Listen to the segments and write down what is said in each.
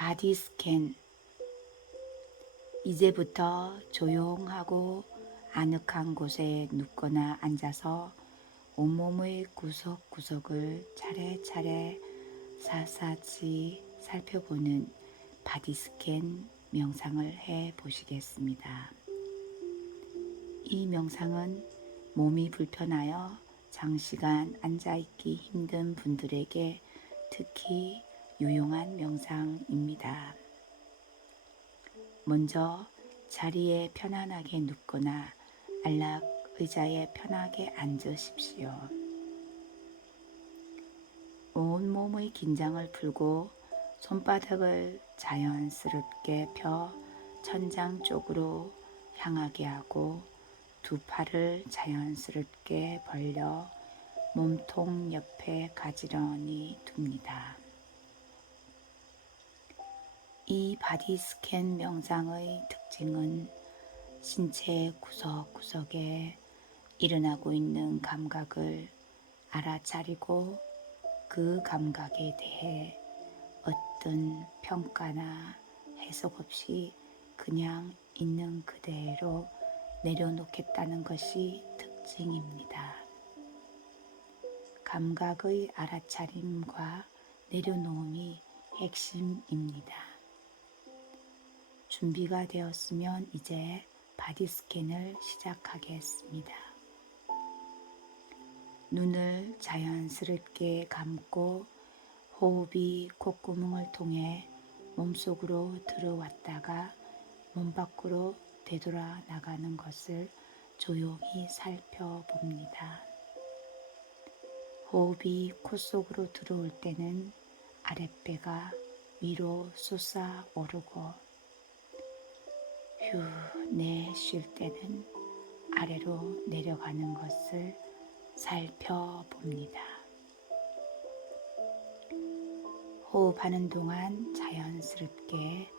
바디 스캔. 이제부터 조용하고 아늑한 곳에 눕거나 앉아서 온몸의 구석구석을 차례차례 샅샅이 살펴보는 바디 스캔 명상을 해 보시겠습니다. 이 명상은 몸이 불편하여 장시간 앉아있기 힘든 분들에게 특히 유용한 명상입니다. 먼저 자리에 편안하게 눕거나 안락 의자에 편하게 앉으십시오. 온몸의 긴장을 풀고 손바닥을 자연스럽게 펴 천장 쪽으로 향하게 하고 두 팔을 자연스럽게 벌려 몸통 옆에 가지런히 둡니다. 이 바디 스캔 명상의 특징은 신체 구석구석에 일어나고 있는 감각을 알아차리고 그 감각에 대해 어떤 평가나 해석 없이 그냥 있는 그대로 내려놓겠다는 것이 특징입니다. 감각의 알아차림과 내려놓음이 핵심입니다. 준비가 되었으면 이제 바디 스캔을 시작하겠습니다. 눈을 자연스럽게 감고 호흡이 콧구멍을 통해 몸속으로 들어왔다가 몸 밖으로 되돌아 나가는 것을 조용히 살펴봅니다. 호흡이 코 속으로 들어올 때는 아랫배가 위로 솟아오르고 휴 내쉴 때는 아래로 내려가는 것을 살펴봅니다. 호흡하는 동안 자연스럽게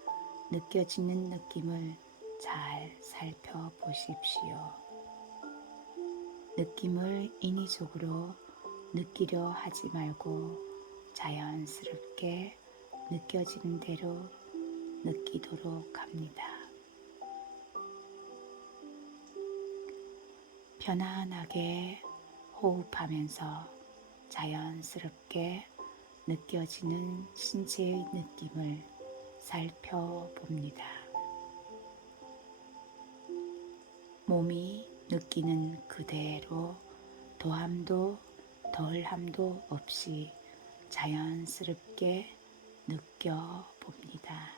느껴지는 느낌을 잘 살펴보십시오. 느낌을 인위적으로 느끼려 하지 말고 자연스럽게 느껴지는 대로 느끼도록 합니다. 편안하게 호흡하면서 자연스럽게 느껴지는 신체의 느낌을 살펴봅니다. 몸이 느끼는 그대로 더함도 덜함도 없이 자연스럽게 느껴봅니다.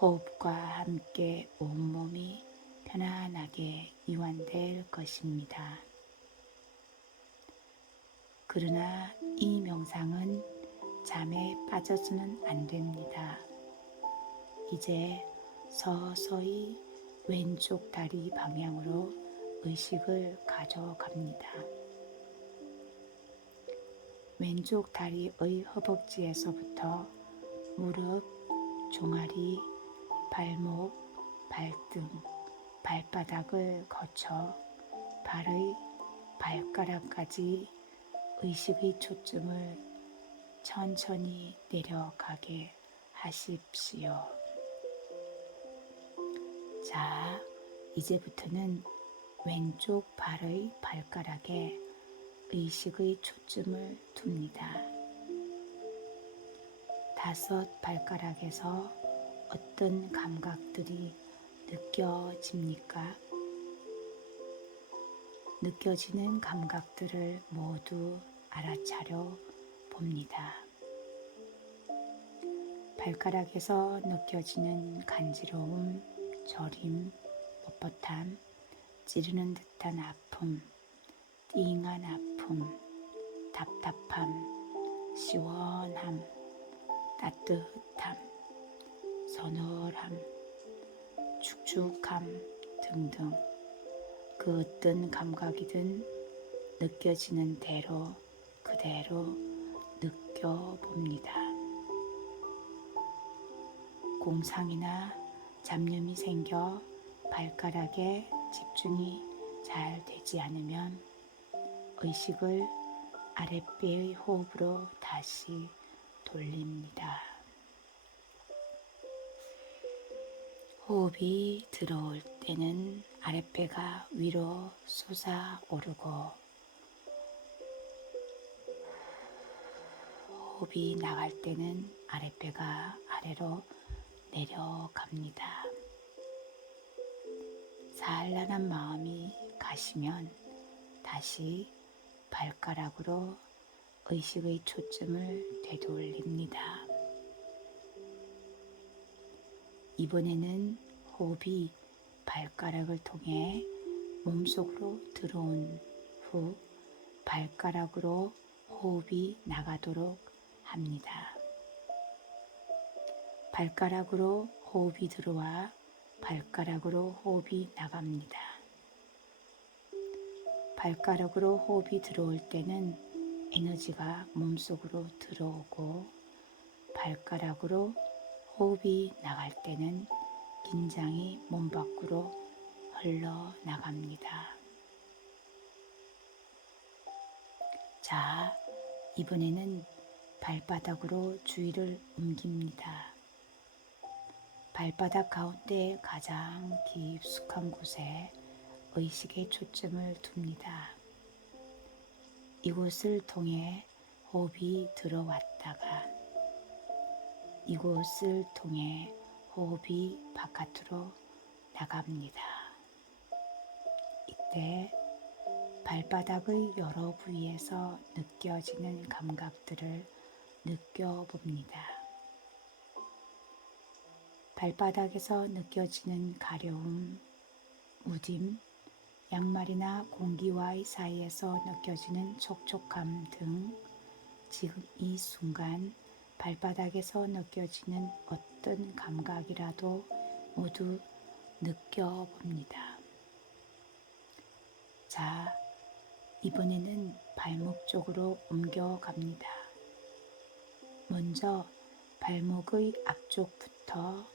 호흡과 함께 온몸이 편안하게 이완될 것입니다. 그러나 이 명상은 잠에 빠져서는 안 됩니다. 이제 서서히 왼쪽 다리 방향으로 의식을 가져갑니다. 왼쪽 다리의 허벅지에서부터 무릎, 종아리, 발목, 발등, 발바닥을 거쳐 발의 발가락까지 의식의 초점을 천천히 내려가게 하십시오. 자, 이제부터는 왼쪽 발의 발가락에 의식의 초점을 둡니다. 5 발가락에서 어떤 감각들이 느껴집니까? 느껴지는 감각들을 모두 알아차려 봅니다. 발가락에서 느껴지는 간지러움, 저림, 뻣뻣함, 찌르는 듯한 아픔, 띵한 아픔, 답답함, 시원함, 따뜻함, 서늘함, 축축함 등등 그 어떤 감각이든 느껴지는 대로 그대로 느껴봅니다. 공상이나 잡념이 생겨 발가락에 집중이 잘 되지 않으면 의식을 아랫배의 호흡으로 다시 돌립니다. 호흡이 들어올 때는 아랫배가 위로 솟아오르고 호흡이 나갈 때는 아랫배가 아래로 내려갑니다. 산란한 마음이 가시면 다시 발가락으로 의식의 초점을 되돌립니다. 이번에는 호흡이 발가락을 통해 몸속으로 들어온 후 발가락으로 호흡이 나가도록 합니다. 발가락으로 호흡이 들어와 발가락으로 호흡이 나갑니다. 발가락으로 호흡이 들어올 때는 에너지가 몸속으로 들어오고 발가락으로 호흡이 나갈 때는 긴장이 몸 밖으로 흘러나갑니다. 자, 이번에는 발바닥으로 주의를 옮깁니다. 발바닥 가운데 가장 깊숙한 곳에 의식의 초점을 둡니다. 이곳을 통해 호흡이 들어왔다가 이곳을 통해 호흡이 바깥으로 나갑니다. 이때 발바닥의 여러 부위에서 느껴지는 감각들을 느껴봅니다. 발바닥에서 느껴지는 가려움, 무딤, 양말이나 공기와의 사이에서 느껴지는 촉촉함 등 지금 이 순간 발바닥에서 느껴지는 어떤 감각이라도 모두 느껴봅니다. 자, 이번에는 발목 쪽으로 옮겨갑니다. 먼저 발목의 앞쪽부터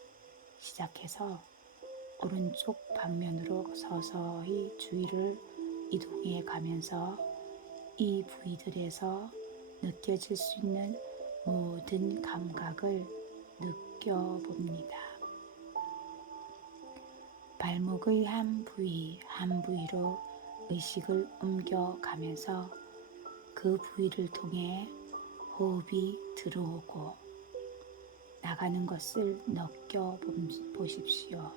시작해서 오른쪽 방면으로 서서히 주위를 이동해 가면서 이 부위들에서 느껴질 수 있는 모든 감각을 느껴봅니다. 발목의 한 부위 한 부위로 의식을 옮겨가면서 그 부위를 통해 호흡이 들어오고 나가는 것을 느껴보십시오.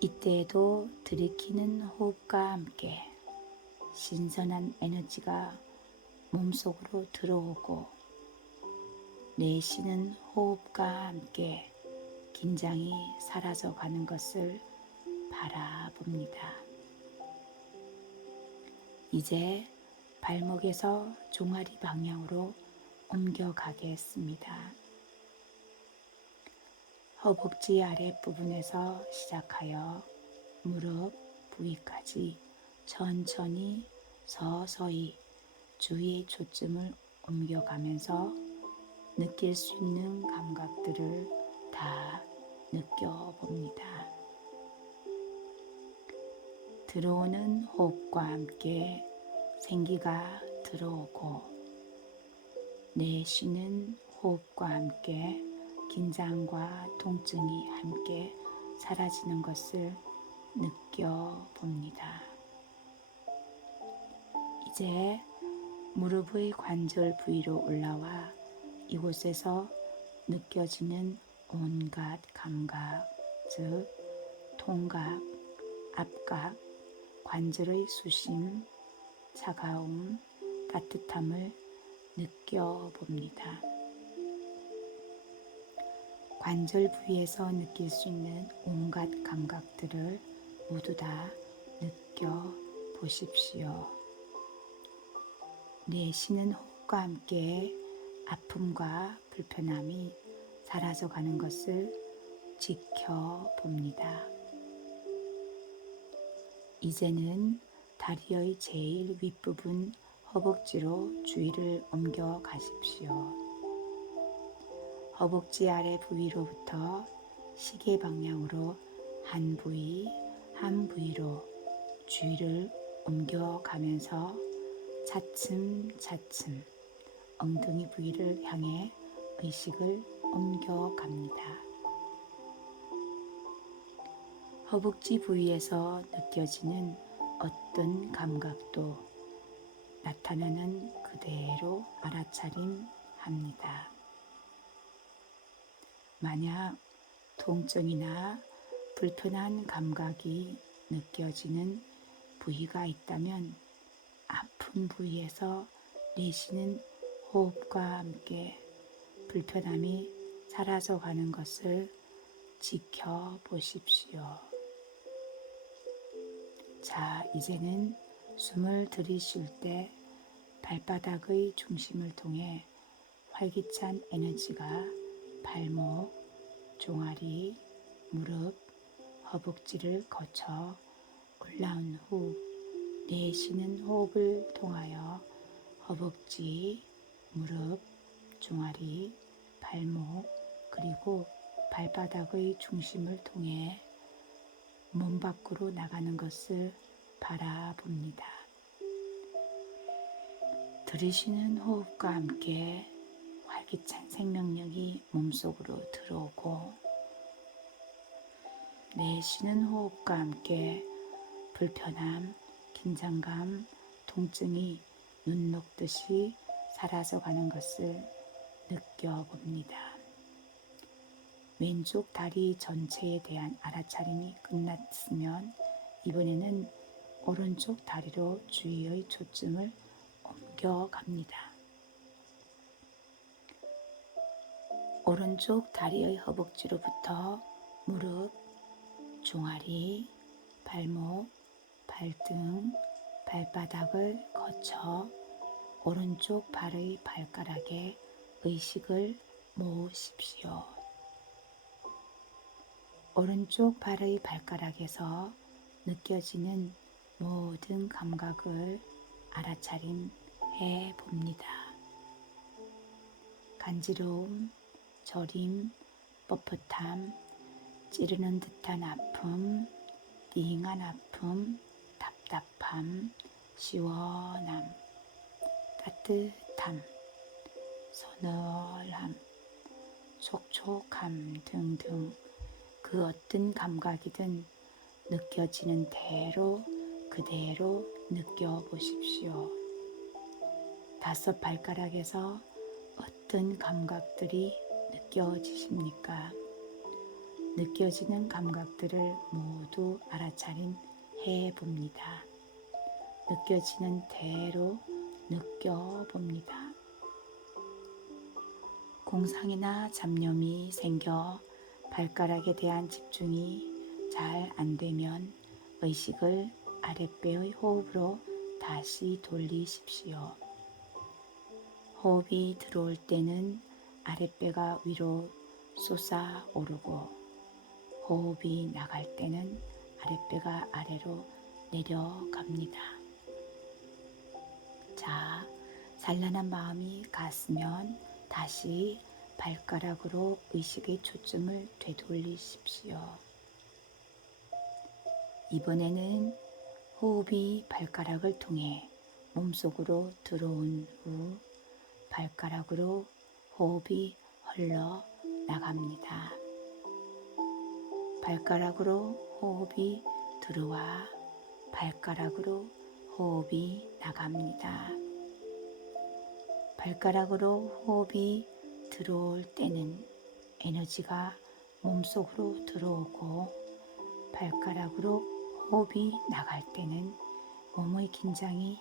이때에도 들이키는 호흡과 함께 신선한 에너지가 몸속으로 들어오고 내쉬는 호흡과 함께 긴장이 사라져가는 것을 바라봅니다. 이제 발목에서 종아리 방향으로 옮겨가겠습니다. 허벅지 아랫부분에서 시작하여 무릎 부위까지 천천히 서서히 주위의 초점을 옮겨가면서 느낄 수 있는 감각들을 다 느껴봅니다. 들어오는 호흡과 함께 생기가 들어오고 내쉬는 호흡과 함께 긴장과 통증이 함께 사라지는 것을 느껴봅니다. 이제 무릎의 관절 부위로 올라와 이곳에서 느껴지는 온갖 감각, 즉 통각, 압각, 관절의 수심, 차가움, 따뜻함을 느껴봅니다. 관절 부위에서 느낄 수 있는 온갖 감각들을 모두 다 느껴보십시오. 내쉬는 호흡과 함께 아픔과 불편함이 사라져가는 것을 지켜봅니다. 이제는 다리의 제일 윗부분 허벅지로 주의를 옮겨 가십시오. 허벅지 아래 부위로부터 시계 방향으로 한 부위 한 부위로 주의를 옮겨 가면서 차츰차츰 엉덩이 부위를 향해 의식을 옮겨갑니다. 허벅지 부위에서 느껴지는 어떤 감각도 나타나는 그대로 알아차림합니다. 만약 통증이나 불편한 감각이 느껴지는 부위가 있다면 아픈 부위에서 내쉬는 호흡과 함께 불편함이 사라져가는 것을 지켜보십시오. 자, 이제는 숨을 들이쉴 때 발바닥의 중심을 통해 활기찬 에너지가 발목, 종아리, 무릎, 허벅지를 거쳐 올라온 후 내쉬는 호흡을 통하여 허벅지, 무릎, 종아리, 발목, 그리고 발바닥의 중심을 통해 몸 밖으로 나가는 것을 바라봅니다. 들이쉬는 호흡과 함께 활기찬 생명력이 몸속으로 들어오고 내쉬는 호흡과 함께 불편함, 긴장감, 통증이 눈 녹듯이 사라져가는 것을 느껴봅니다. 왼쪽 다리 전체에 대한 알아차림이 끝났으면 이번에는 오른쪽 다리로 주의의 초점을 옮겨갑니다. 오른쪽 다리의 허벅지로부터 무릎, 종아리, 발목, 발등, 발바닥을 거쳐 오른쪽 발의 발가락에 의식을 모으십시오. 오른쪽 발의 발가락에서 느껴지는 모든 감각을 알아차림해 봅니다. 간지러움, 저림, 뻣뻣함, 찌르는 듯한 아픔, 띵한 아픔, 답답함, 시원함, 따뜻함, 서늘함, 촉촉함 등등 그 어떤 감각이든 느껴지는 대로 그대로 느껴보십시오. 5 발가락에서 어떤 감각들이 느껴지십니까? 느껴지는 감각들을 모두 알아차림해 봅니다. 느껴지는 대로 느껴봅니다. 공상이나 잡념이 생겨 발가락에 대한 집중이 잘 안되면 의식을 아랫배의 호흡으로 다시 돌리십시오. 호흡이 들어올 때는 아랫배가 위로 솟아오르고 호흡이 나갈 때는 아랫배가 아래로 내려갑니다. 자, 산란한 마음이 갔으면 다시 발가락으로 의식의 초점을 되돌리십시오. 이번에는 호흡이 발가락을 통해 몸속으로 들어온 후 발가락으로 호흡이 흘러 나갑니다. 발가락으로 호흡이 들어와 발가락으로 호흡이 나갑니다. 발가락으로 호흡이 들어올 때는 에너지가 몸속으로 들어오고 발가락으로 호흡이 나갈 때는 몸의 긴장이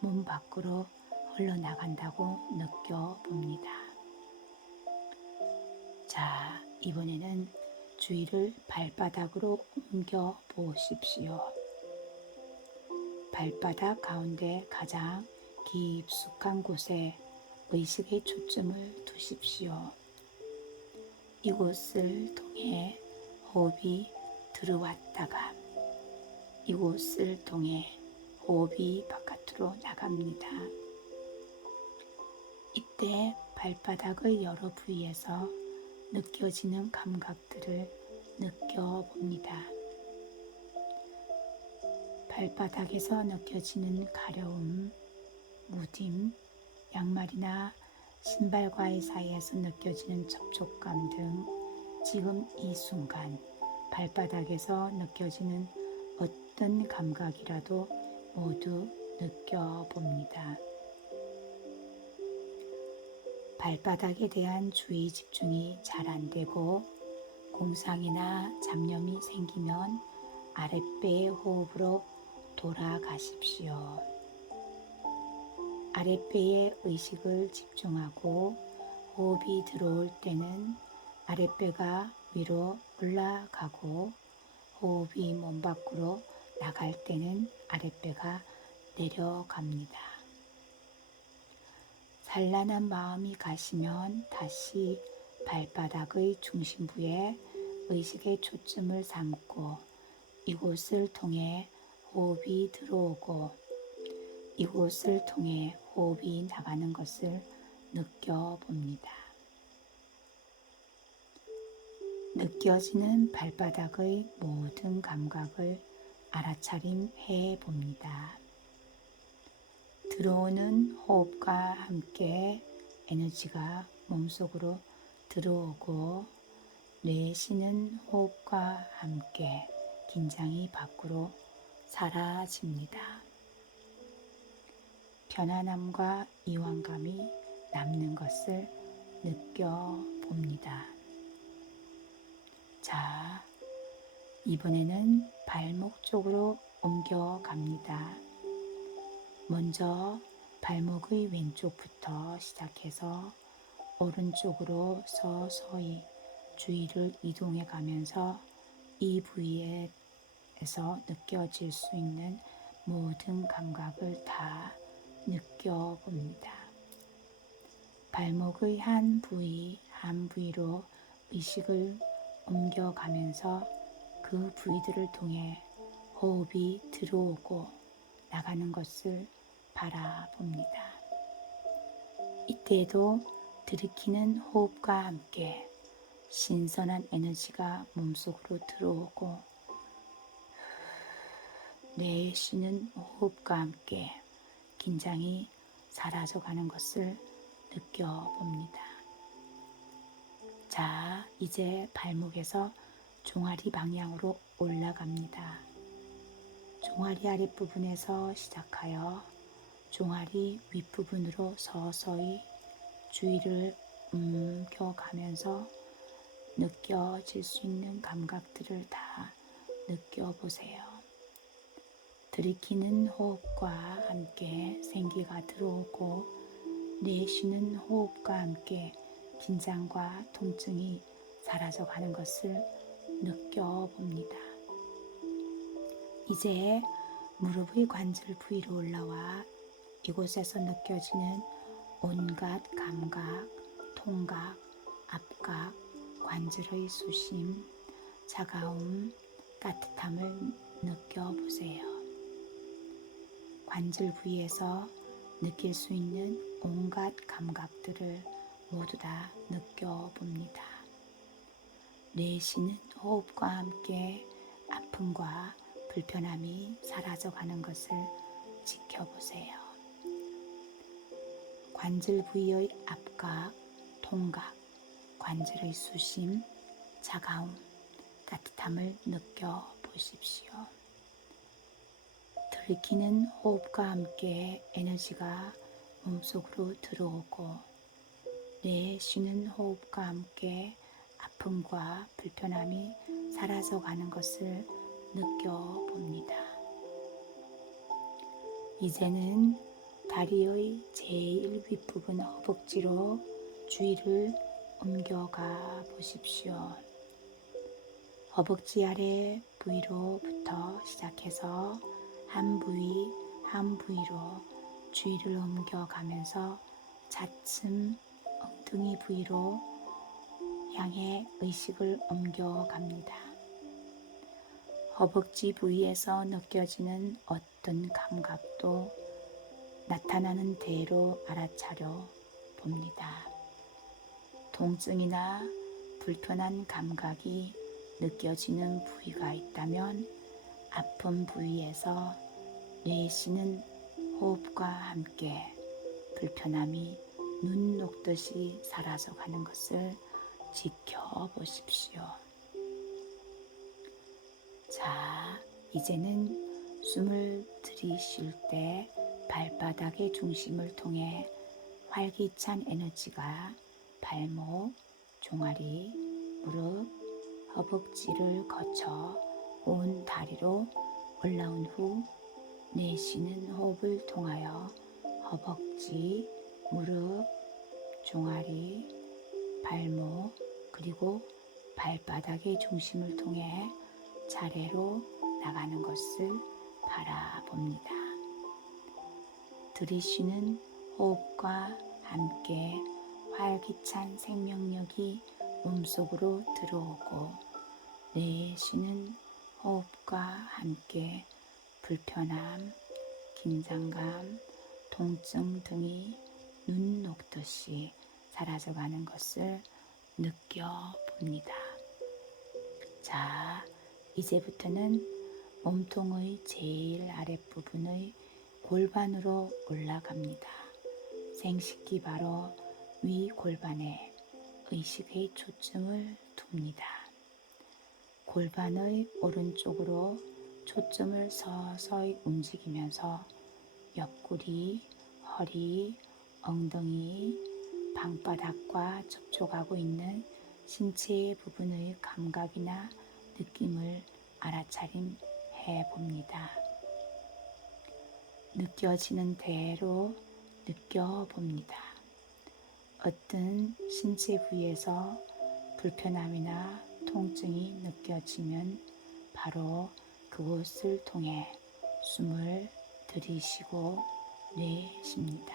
몸 밖으로 흘러나간다고 느껴봅니다. 자, 이번에는 주의를 발바닥으로 옮겨 보십시오. 발바닥 가운데 가장 깊숙한 곳에 의식의 초점을 두십시오. 이곳을 통해 호흡이 들어왔다가 이곳을 통해 호흡이 바깥으로 나갑니다. 이때 발바닥의 여러 부위에서 느껴지는 감각들을 느껴봅니다. 발바닥에서 느껴지는 가려움, 무딤, 양말이나 신발과의 사이에서 느껴지는 접촉감 등 지금 이 순간 발바닥에서 느껴지는 어떤 감각이라도 모두 느껴봅니다. 발바닥에 대한 주의 집중이 잘 안되고 공상이나 잡념이 생기면 아랫배의 호흡으로 돌아가십시오. 아랫배에 의식을 집중하고 호흡이 들어올 때는 아랫배가 위로 올라가고 호흡이 몸 밖으로 나갈 때는 아랫배가 내려갑니다. 산란한 마음이 가시면 다시 발바닥의 중심부에 의식의 초점을 삼고 이곳을 통해 호흡이 들어오고 이곳을 통해 호흡이 나가는 것을 느껴봅니다. 느껴지는 발바닥의 모든 감각을 알아차림해 봅니다. 들어오는 호흡과 함께 에너지가 몸속으로 들어오고 내쉬는 호흡과 함께 긴장이 밖으로 사라집니다. 편안함과 이완감이 남는 것을 느껴봅니다. 자, 이번에는 발목 쪽으로 옮겨갑니다. 먼저 발목의 왼쪽부터 시작해서 오른쪽으로 서서히 주위를 이동해 가면서 이 부위에서 느껴질 수 있는 모든 감각을 다 느껴봅니다. 발목의 한 부위 한 부위로 의식을 옮겨가면서 그 부위들을 통해 호흡이 들어오고 나가는 것을 바라봅니다. 이때에도 들이키는 호흡과 함께 신선한 에너지가 몸속으로 들어오고 내쉬는 호흡과 함께 긴장이 사라져가는 것을 느껴봅니다. 자, 이제 발목에서 종아리 방향으로 올라갑니다. 종아리 아랫부분에서 시작하여 종아리 윗부분으로 서서히 주위를 옮겨가면서 느껴질 수 있는 감각들을 다 느껴보세요. 들이키는 호흡과 함께 생기가 들어오고 내쉬는 호흡과 함께 긴장과 통증이 사라져가는 것을 느껴봅니다. 이제 무릎의 관절 부위로 올라와 이곳에서 느껴지는 온갖 감각, 통각, 압각, 관절의 수심, 차가움, 따뜻함을 느껴보세요. 관절 부위에서 느낄 수 있는 온갖 감각들을 모두 다 느껴봅니다. 내쉬는 호흡과 함께 아픔과 불편함이 사라져가는 것을 지켜보세요. 관절 부위의 압각, 통각, 관절의 수심, 차가움, 따뜻함을 느껴보십시오. 들이키는 호흡과 함께 에너지가 몸속으로 들어오고 내쉬는 호흡과 함께 아픔과 불편함이 사라져가는 것을 느껴봅니다. 이제는 다리의 제일 윗부분 허벅지로 주위를 옮겨가 보십시오. 허벅지 아래 부위로부터 시작해서 한 부위 한 부위로 주위를 옮겨가면서 차츰 엉덩이 부위로 향해 의식을 옮겨갑니다. 허벅지 부위에서 느껴지는 어떤 감각도 나타나는 대로 알아차려 봅니다. 통증이나 불편한 감각이 느껴지는 부위가 있다면 아픈 부위에서 내쉬는 호흡과 함께 불편함이 눈 녹듯 녹듯이 사라져 가는 것을 지켜보십시오. 자, 이제는 숨을 들이쉴 때 발바닥의 중심을 통해 활기찬 에너지가 발목, 종아리, 무릎, 허벅지를 거쳐 온 다리로 올라온 후 내쉬는 호흡을 통하여 허벅지, 무릎, 종아리, 발목, 그리고 발바닥의 중심을 통해 차례로 나가는 것을 바라봅니다. 들이쉬는 호흡과 함께 활기찬 생명력이 몸속으로 들어오고 내쉬는 호흡과 함께 불편함, 긴장감, 통증 등이 눈 녹듯이 사라져가는 것을 느껴봅니다. 자, 이제부터는 몸통의 제일 아랫부분의 골반으로 올라갑니다. 생식기 바로 위 골반에 의식의 초점을 둡니다. 골반의 오른쪽으로 초점을 서서히 움직이면서 옆구리, 허리, 엉덩이, 방바닥과 접촉하고 있는 신체의 부분의 감각이나 느낌을 알아차림해 봅니다. 느껴지는 대로 느껴봅니다. 어떤 신체 부위에서 불편함이나 통증이 느껴지면 바로 그곳을 통해 숨을 들이쉬고 내쉽니다.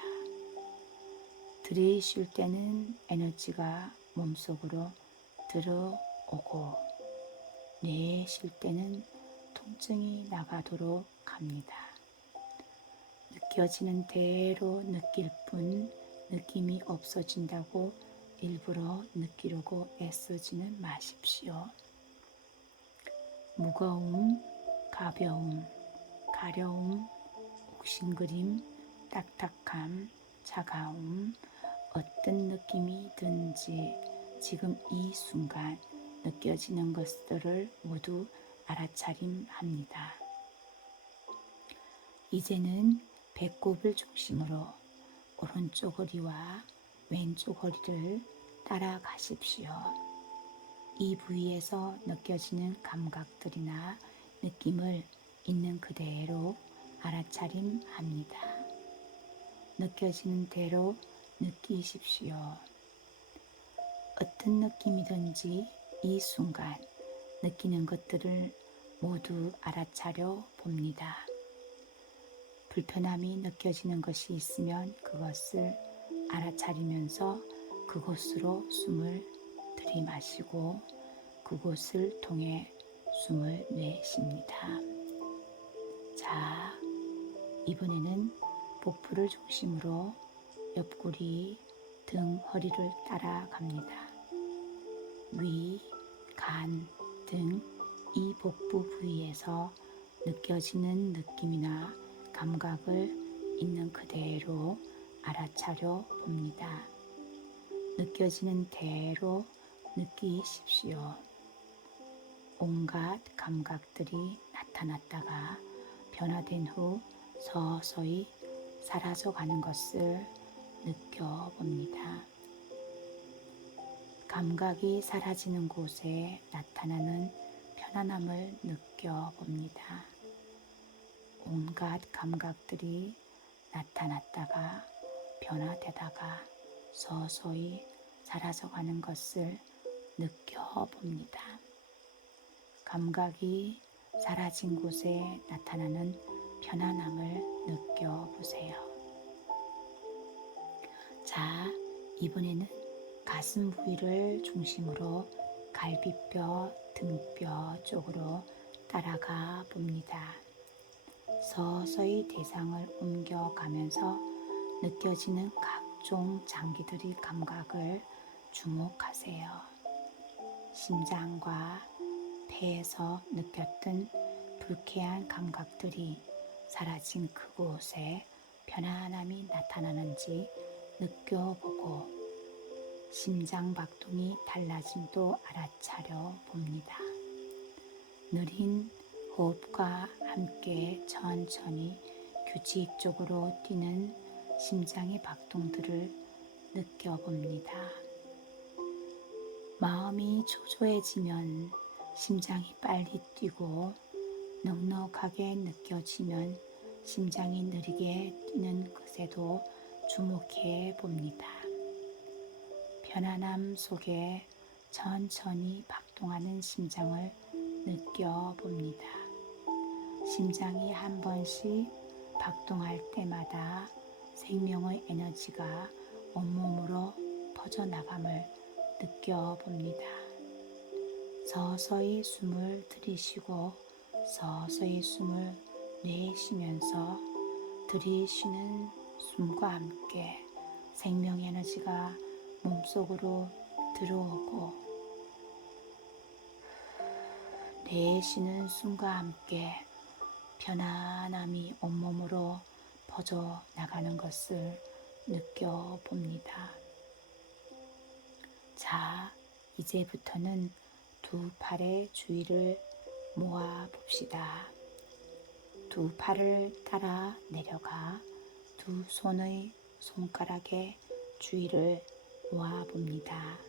들이쉴 때는 에너지가 몸속으로 들어오고 내쉴 때는 통증이 나가도록 합니다. 느껴지는 대로 느낄 뿐 느낌이 없어진다고 일부러 느끼려고 애쓰지는 마십시오. 무거움, 가벼움, 가려움, 욱신그림, 딱딱함, 차가움, 어떤 느낌이든지 지금 이 순간 느껴지는 것들을 모두 알아차림합니다. 이제는 배꼽을 중심으로 오른쪽 허리와 왼쪽 허리를 따라가십시오. 이 부위에서 느껴지는 감각들이나 느낌을 있는 그대로 알아차림합니다. 느껴지는 대로 느끼십시오. 어떤 느낌이든지 이 순간 느끼는 것들을 모두 알아차려 봅니다. 불편함이 느껴지는 것이 있으면 그것을 알아차리면서 그곳으로 숨을 들이마시고 그곳을 통해 숨을 내쉽니다. 자, 이번에는 복부를 중심으로 옆구리, 등, 허리를 따라갑니다. 위, 간, 등 이 복부 부위에서 느껴지는 느낌이나 감각을 있는 그대로 알아차려 봅니다. 느껴지는 대로 느끼십시오. 온갖 감각들이 나타났다가 변화된 후 서서히 사라져 가는 것을 느껴봅니다. 감각이 사라지는 곳에 나타나는 편안함을 느껴봅니다. 온갖 감각들이 나타났다가 변화되다가 서서히 사라져가는 것을 느껴봅니다. 감각이 사라진 곳에 나타나는 편안함을 느껴보세요. 자, 이번에는 가슴 부위를 중심으로 갈비뼈, 등뼈 쪽으로 따라가 봅니다. 서서히 대상을 옮겨가면서 느껴지는 각종 장기들의 감각을 주목하세요. 심장과 폐에서 느꼈던 불쾌한 감각들이 사라진 그곳에 편안함이 나타나는지 느껴보고 심장 박동이 달라짐도 알아차려 봅니다. 느린 호흡과 함께 천천히 규칙적으로 뛰는 심장의 박동들을 느껴봅니다. 마음이 초조해지면 심장이 빨리 뛰고 넉넉하게 느껴지면 심장이 느리게 뛰는 것에도 주목해 봅니다. 편안함 속에 천천히 박동하는 심장을 느껴봅니다. 심장이 한 번씩 박동할 때마다 생명의 에너지가 온몸으로 퍼져나감을 느껴봅니다. 서서히 숨을 들이쉬고 서서히 숨을 내쉬면서 들이쉬는 숨과 함께 생명 에너지가 몸속으로 들어오고 내쉬는 숨과 함께 편안함이 온몸으로 퍼져나가는 것을 느껴봅니다. 자, 이제부터는 두 팔의 주위를 모아 봅시다. 두 팔을 따라 내려가 두 손의 손가락의 주위를 모아 봅니다.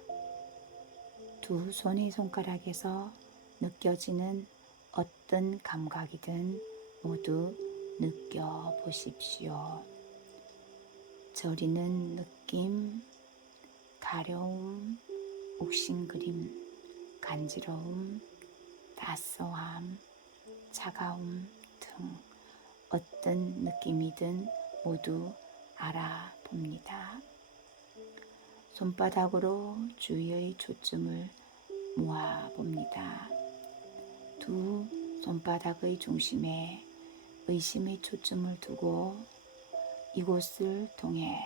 두 손의 손가락에서 느껴지는 어떤 감각이든 모두 느껴보십시오. 저리는 느낌, 가려움, 욱신그림, 간지러움, 따스함, 차가움 등 어떤 느낌이든 모두 알아봅니다. 손바닥으로 주위의 초점을 모아봅니다. 두 손바닥의 중심에 의심의 초점을 두고 이곳을 통해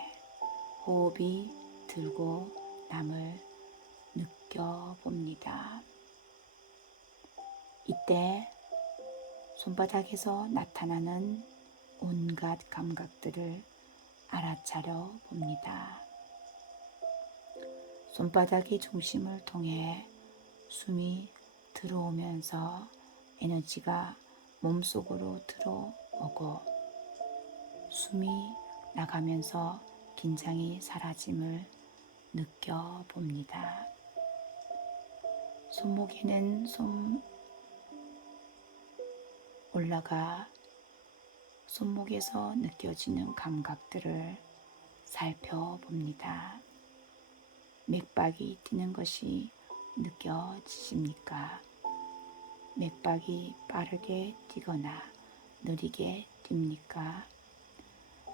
호흡이 들고 남을 느껴봅니다. 이때 손바닥에서 나타나는 온갖 감각들을 알아차려 봅니다. 손바닥의 중심을 통해 숨이 들어오면서 에너지가 몸속으로 들어오고 숨이 나가면서 긴장이 사라짐을 느껴봅니다. 손목에는 손 올라가 손목에서 느껴지는 감각들을 살펴봅니다. 맥박이 뛰는 것이 느껴지십니까? 맥박이 빠르게 뛰거나 느리게 뜁니까?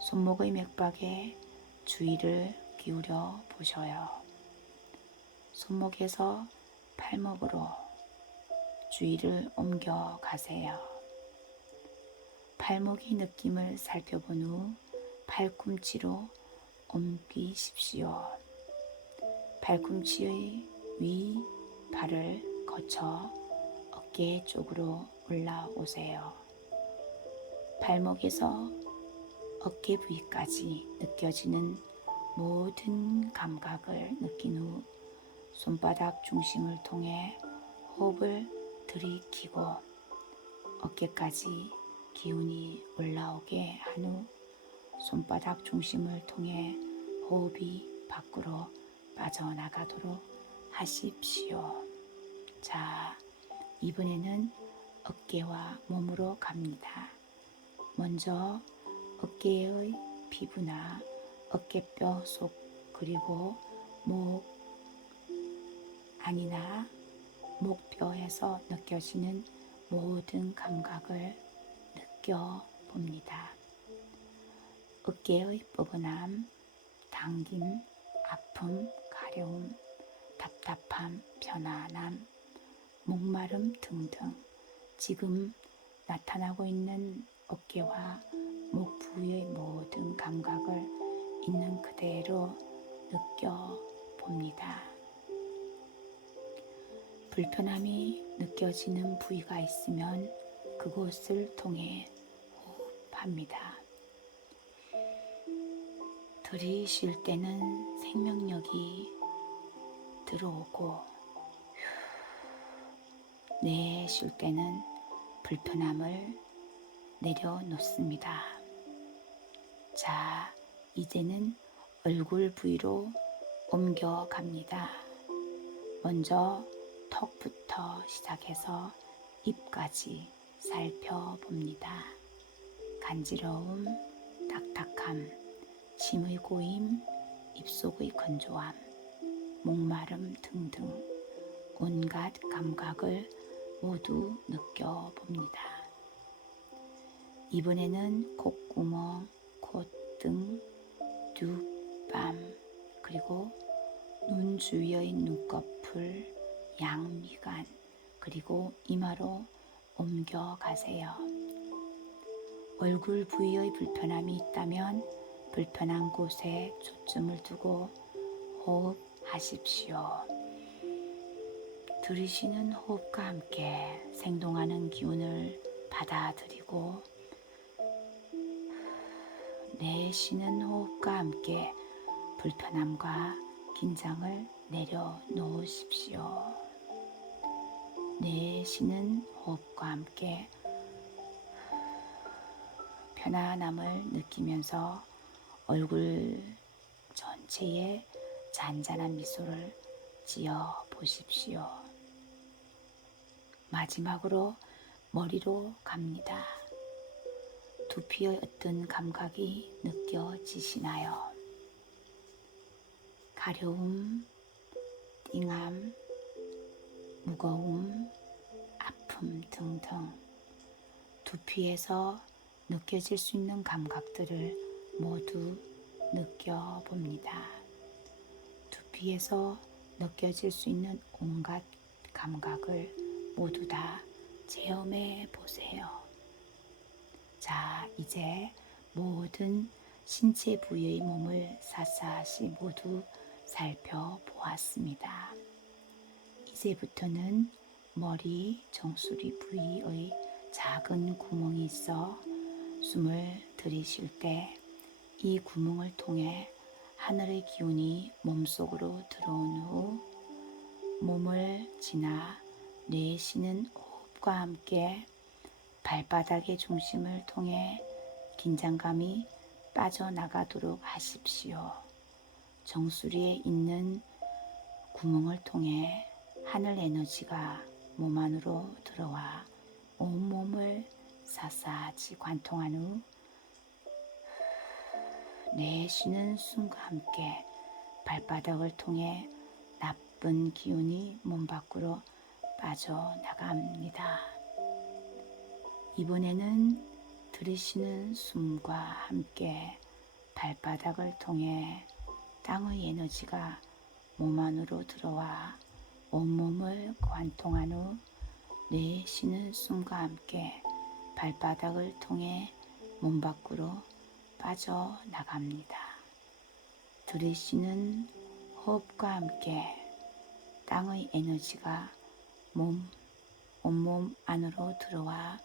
손목의 맥박에 주의를 기울여 보셔요. 손목에서 팔목으로 주의를 옮겨 가세요. 팔목의 느낌을 살펴본 후 팔꿈치로 옮기십시오. 팔꿈치의 위 발을 거쳐 어깨 쪽으로 올라오세요. 발목에서 어깨 부위까지 느껴지는 모든 감각을 느낀 후 손바닥 중심을 통해 호흡을 들이키고 어깨까지 기운이 올라오게 한 후 손바닥 중심을 통해 호흡이 밖으로 빠져나가도록 하십시오. 자, 이번에는 어깨와 몸으로 갑니다. 먼저 어깨의 피부나 어깨뼈 속 그리고 목 안이나 목뼈에서 느껴지는 모든 감각을 느껴봅니다. 어깨의 뻐근함, 당김, 아픔, 가려움, 답답함, 편안함, 목마름 등등 지금 나타나고 있는 어깨와 목 부위의 모든 감각을 있는 그대로 느껴봅니다. 불편함이 느껴지는 부위가 있으면 그곳을 통해 호흡합니다. 들이쉴 때는 생명력이 들어오고 내쉴 때는 불편함을 내려놓습니다. 자, 이제는 얼굴 부위로 옮겨갑니다. 먼저 턱부터 시작해서 입까지 살펴봅니다. 간지러움, 딱딱함, 침의 고임, 입속의 건조함, 목마름 등등 온갖 감각을 모두 느껴봅니다. 이번에는 콧구멍, 콧등, 뒷밤, 그리고 눈 주위의 눈꺼풀, 양미간, 그리고 이마로 옮겨가세요. 얼굴 부위의 불편함이 있다면 불편한 곳에 초점을 두고 호흡하십시오. 들이쉬는 호흡과 함께 생동하는 기운을 받아들이고 내쉬는 호흡과 함께 불편함과 긴장을 내려놓으십시오. 내쉬는 호흡과 함께 편안함을 느끼면서 얼굴 전체에 잔잔한 미소를 지어 보십시오. 마지막으로 머리로 갑니다. 두피의 어떤 감각이 느껴지시나요? 가려움, 띵함, 무거움, 아픔 등등 두피에서 느껴질 수 있는 감각들을 모두 느껴봅니다. 두피에서 느껴질 수 있는 온갖 감각을 모두 다 체험해 보세요. 자, 이제 모든 신체 부위의 몸을 샅샅이 모두 살펴보았습니다. 이제부터는 머리, 정수리 부위의 작은 구멍이 있어 숨을 들이쉴 때 이 구멍을 통해 하늘의 기운이 몸속으로 들어온 후 몸을 지나 내쉬는 호흡과 함께 발바닥의 중심을 통해 긴장감이 빠져나가도록 하십시오. 정수리에 있는 구멍을 통해 하늘 에너지가 몸 안으로 들어와 온몸을 샅샅이 관통한 후 내쉬는 숨과 함께 발바닥을 통해 나쁜 기운이 몸 밖으로 빠져나갑니다. 이번에는 들이쉬는 숨과 함께 발바닥을 통해 땅의 에너지가 몸 안으로 들어와 온몸을 관통한 후 내쉬는 숨과 함께 발바닥을 통해 몸 밖으로 빠져나갑니다. 들이쉬는 호흡과 함께 땅의 에너지가 온몸 안으로 들어와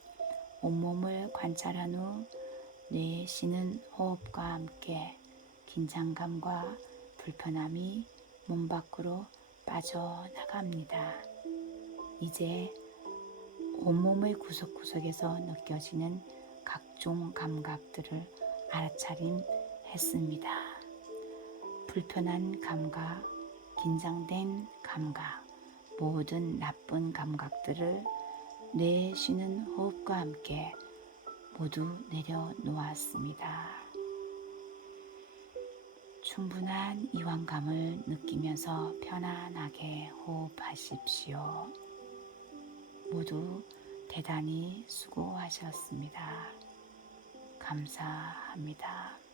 온몸을 관찰한 후 내쉬는 호흡과 함께 긴장감과 불편함이 몸 밖으로 빠져나갑니다. 이제 온몸의 구석구석에서 느껴지는 각종 감각들을 알아차림했습니다. 불편한 감각, 긴장된 감각, 모든 나쁜 감각들을 내쉬는 호흡과 함께 모두 내려놓았습니다. 충분한 이완감을 느끼면서 편안하게 호흡하십시오. 모두 대단히 수고하셨습니다. 감사합니다.